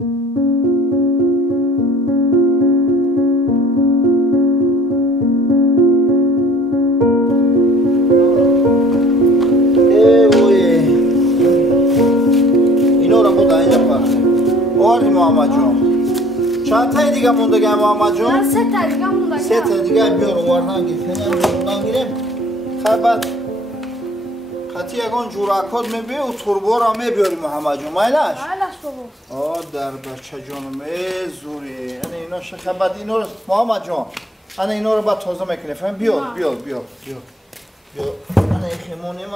محمد جون چند تایی دیگه مونده محمد جون؟ نه 3 تا دیگه مونده 3 تا دیگه بیار واردن گیریم خیلی خطی یکان جوراکات میبی و تربو را میبیاری محمد جون مایلش؟ مایلش بابا در بچه جانم زوری اینا خیلی اینا رو محمد جون اینا رو باید تازه میکنه فهم بیار این خیمونیم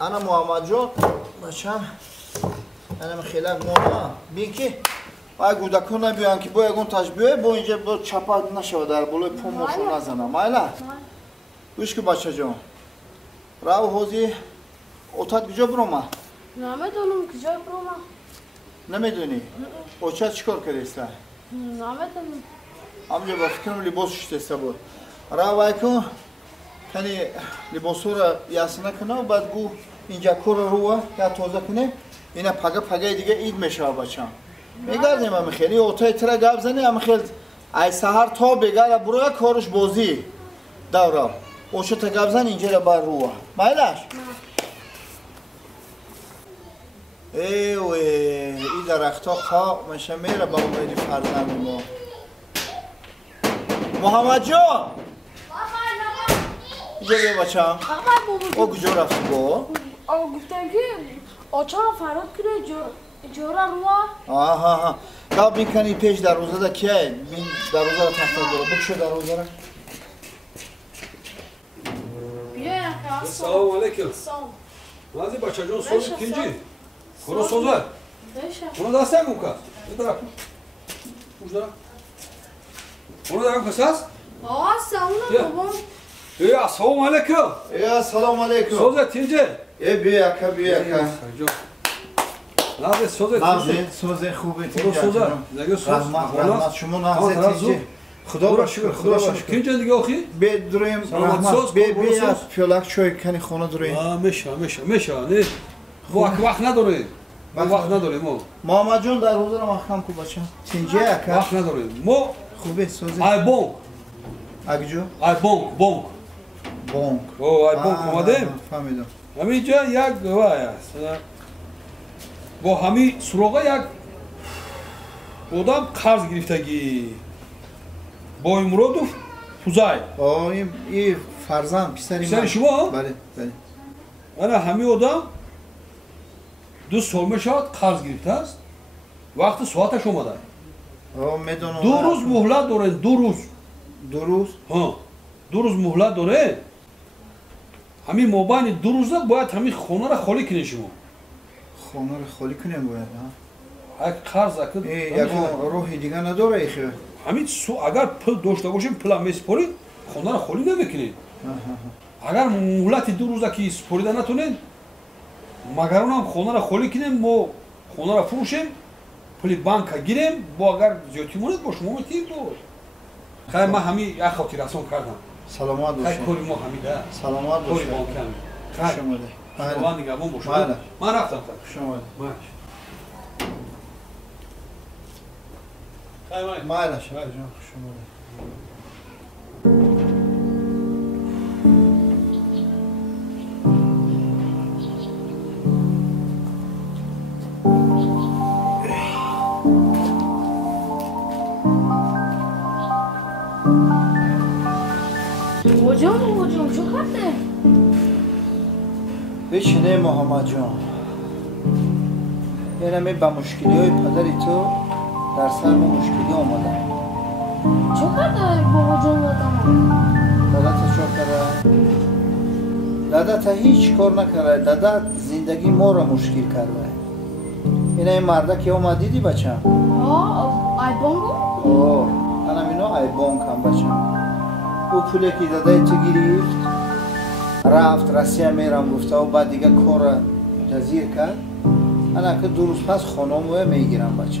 انا محمد جون بچم انا خیلی مونا بین که باید گودکون نبیان که با یکون تشبیه با اینجا با چپت نشود در بلوی پوموشو نزنم مایلا گوش که بچه جان راو حوزی اوتاد کجا برو ما؟ نمیدونم کجا برو ما نمیدونی؟ اوچت چیکار کردیسته؟ نمیدونم همجا با فکرم لباس شتیسته بود راو ایکون کنی لباسو را یاسنه کنه و بعد گو اینجا کور روه یا توزه کنه اینا پگه دیگه اید میشه بچم میگردیم هم خیلی اوتای تره گاب زنی هم خیلی ای سهر تا بگره بروه کارش بازی دورا اوشو تا گاب زن اینجا را بر روه مایلش؟ ای درخت ها خواه میشه میره با امیدی فرزند ما محمد جان اینجا بیا بچم او کجا رفت با؟ گفتم که آچا فراد کنه جورا روا آها گاب میکنی پیش در روزه دا کیه؟ در روزه را تخته داره بکشو در روزه را بیا السلام علیکم سلام نازی بچه جون سوز کنجی کنو سوزه بشه کنو دسته هم که بدرم خوش دارم کنو دارم کساس؟ آه سلام بابا السلام علیکم سلام علیکم سوزه تینجه بیا که نازی سوزه تینجه سوزه خوبه کنو سوزه نگه سوز رحمت شما نازه تینجه خدا را شکر خدا را شکر کنجه دیگه آخی؟ بیا درویم رحمت بیا پیالک چای کنی خونه درویم میشه نه وقت نداره وقت نداره ما محمد جون در روزه را محکم کو بچه تینجه اکا وقت نداره ما خوبه سوزه ای بونک اگجو ای بونک او ای بونک اومدیم فهمیدم همینجا یک گواه است با همین سراغه یک آدم قرض گرفتگی با امرادوف فوزای این فرزند پسر شما؟ بله انا همین آدم 2 سال میشد قرض گرفته است وقت ساعتش اومده میدونم 2 روز مهلت داره 2 روز 2 روز؟ ها 2 روز مهلت داره همین مابین 2 روزه باید همین خونه را خالی کنی شما خونه را خالی کنیم باید یک قرض اکد یکون روحی دیگه نداره ایخه همین اگر پول داشته باشیم پول میسپارید خونه را خالی نمیکنید اگر مهلت 2 روزه که سپاریده نتونید مگر اونم خونه را خالی کنیم ما خونه را فروشیم پول بانک گیریم با اگر زیادی مونید با شما میتیم دو خیر من همین یک خاطر رسون کردم سلامت باشید خیر کاری ما همیده سلامت کاری باشید بانک هم خیر شما من نگهبان باشم من رفتم شما خیر مایلا شما شما بابا چه کرده؟ بچینه محمد جان یعنی با مشکلی های پدری تو در سر ما مشکلی آمده چه کرده بابا جان دادت چه کرده؟ دادت هیچ کار نکرده دادت زندگی ما را مشکل کرده این مرده که اومد دیدی بچم؟ ای بانگو؟ انا اینو ای بانک هم بچم او پولی که داده تو گرفت رفت رسیه میرم گفته و بعد دیگه کار جزیر کرد انا که 2 روز پس خانم میگیرم بچم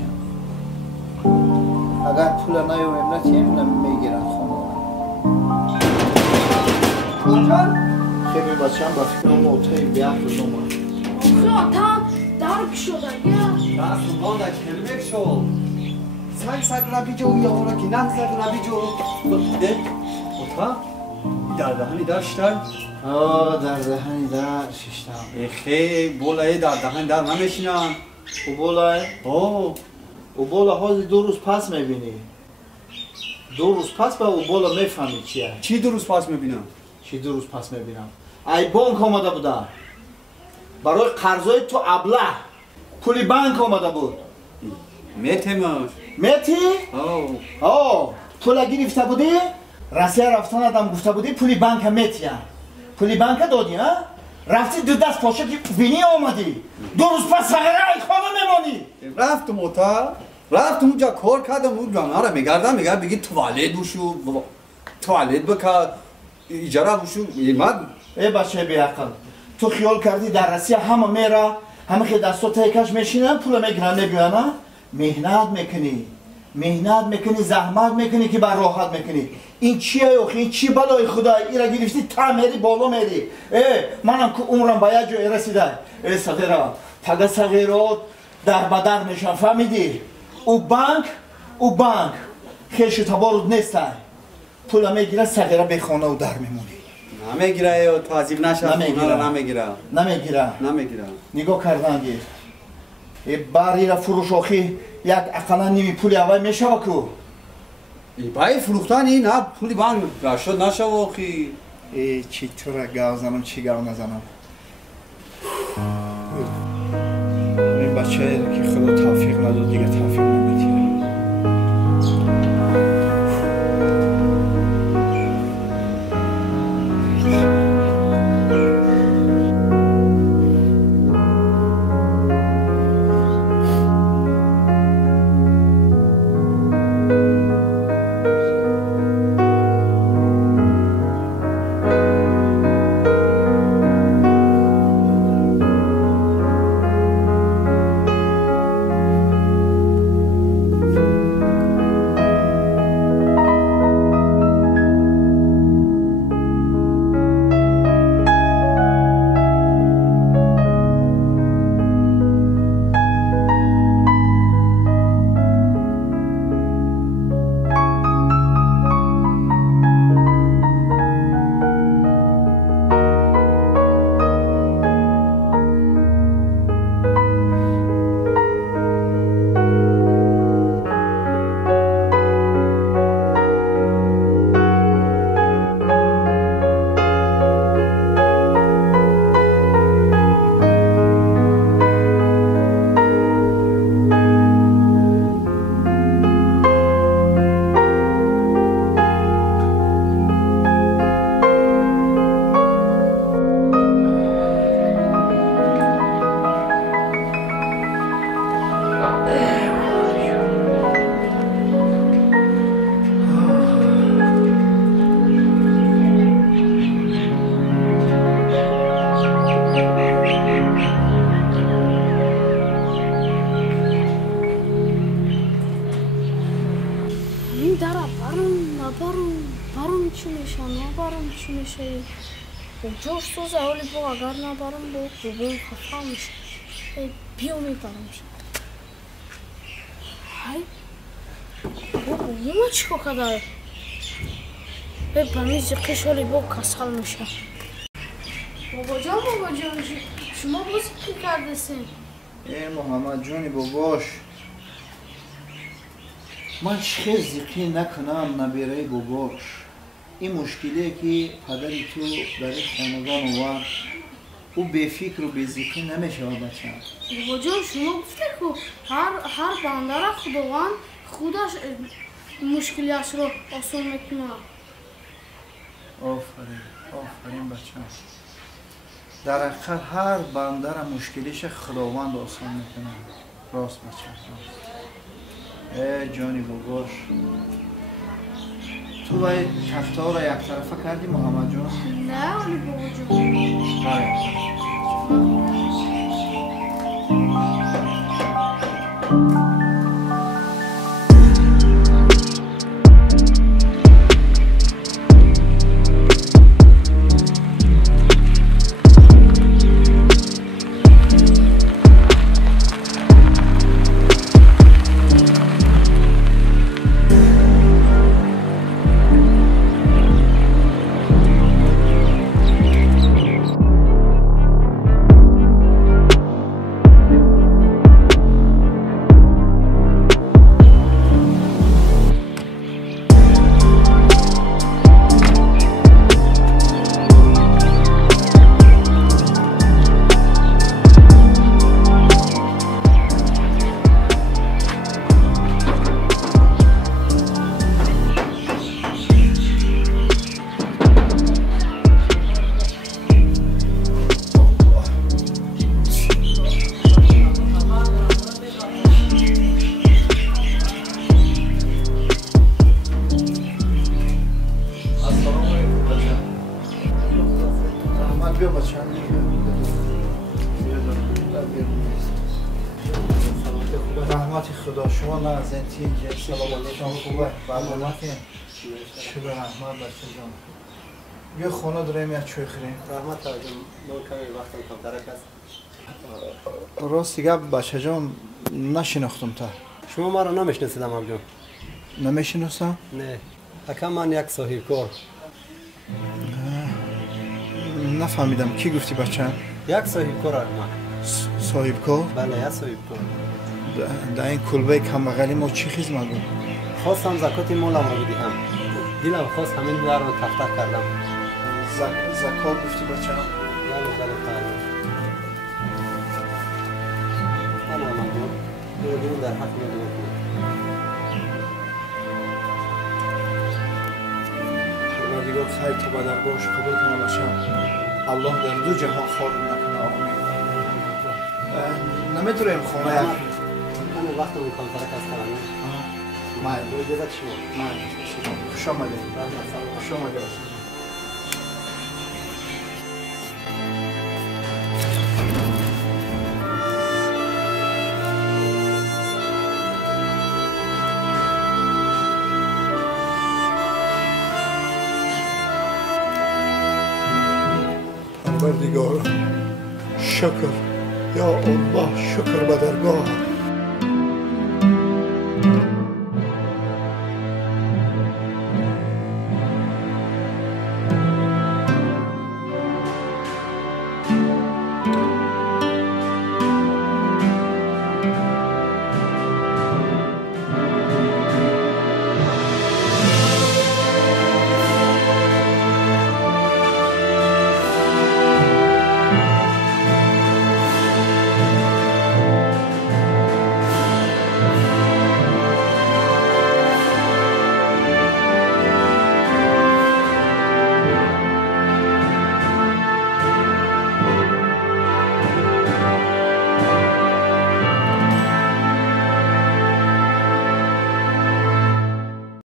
اگر پول نیویم نتیم نمیگیرن خانم خیلی بچم با فکرم اوتای بیاه رو دومن تا در ki şurada ya. Nasıl lan da kelime şol. Sak rabico yavru ki nak sak rabico. De. Ota. Hani dar ştar. در دهنی در ششتم Ehe bolay dar nameşinan. او بالای Oo. او بالا حاضر 2 روز پس میبینی 2 روز پس با او بالا میفهمی چیه Çi duruz pas mı binam? چی 2 روز پس میبینم ای بانک آمده بودم برای قرضای تو ابله پولی بانک آمده بود Metemoş. میتی؟ Oo. پول گرفته بودی؟ راسیه رفتن آدم گفته بودی پولی بانک میتیه پولی بانک دادی ها؟ رفتی 2 دست پاشه که بینی آمدی 2 روز پس فقره ای خانه میمانی Raftum ota. Raftum uca kor kadam uca ara megardan megar bigi tuvalet buşu. Tuvalet baka ijara buşu imad. ای بچه بیعقل تو خیال کردی در راسیه همه میره همه که دستو تیکش میشینن پول میگیرن نمیگیرن مهنت میکنی زحمت میکنی که بر راحت میکنی این چیه یخی این چی بلای خدا ایرا گرفتی تا میری بالا میری منم که عمرم باید جایی رسیده صغیرا پگه صغیرات در بدر میشن فهمیدی او بانک خیش تبارد نیسته پول میگیره صغیرا به خانه و در میمونی Namegira o tazib naşa. نمیگیره Namegira. نگاه کردن گیر باری را فروش آخی یک اقلا نیمی پولی اول میشه کو Bay fruktani na puli ban raşo naşa o ki. چی تو را گاو زنم چی گاو نزنم این بچه که خدا توفیق نداد دیگه توفیق نمیتیره جوش تو زهالی با اگر نبرم با بابام خفا میشه بیو میبرم های بابا ما چیکار کرده بمیز قشالی با کسخل میشه بابا جان شما بازی کی کرده سین محمد جونی باباش من چه زیقی نکنم نبیره باباش این مشکلی که پدری تو در خاندان آورد او به فکر و به ذکر نمیشه بچه بابا جان شما گفته که هر بنده را خداوند خودش مشکلیش رو آسان میکنه آفرین بچه در حقیقت هر بنده را مشکلیش خداوند آسان میکنه راست بچه راست جانی باباش تو باید کفتا را یک طرفه کردی محمد جان؟ نه ولی بابا جان رحمت خدا شما نازنتی اینجا سلامتشان خوبه برنامه شکر رحمت بچه جان بیا خونه داریم یا چوی خوریم رحمت جان ما کمی وقتم کمترک است راست دیگه بچه جان نشناختم تا شما ما را نمیشناسیدم امجان نمیشناسم؟ نه اکم من یک صاحب کار نفهمیدم کی گفتی بچه؟ یک صاحب کار من صاحب کار؟ بله یک صاحب کار در این کلبه کم بغلی ما چی خدمت بود؟ خواستم زکات مالم را بدهم دلم خواست همین در را تختر کردم زکات گفتی بچه؟ بله بله بله من امجان دو در حق من دو کنم خداوندگار خیر تو به درگاهش قبول کنه بچه الله در دو جهان خارج نکنه آمین نمیتونیم خونه من وقتم کمترک است من دو اجازت شما خوش آمدید رحمت سلام خوش آمدید پروردگار شکر یا الله شکر به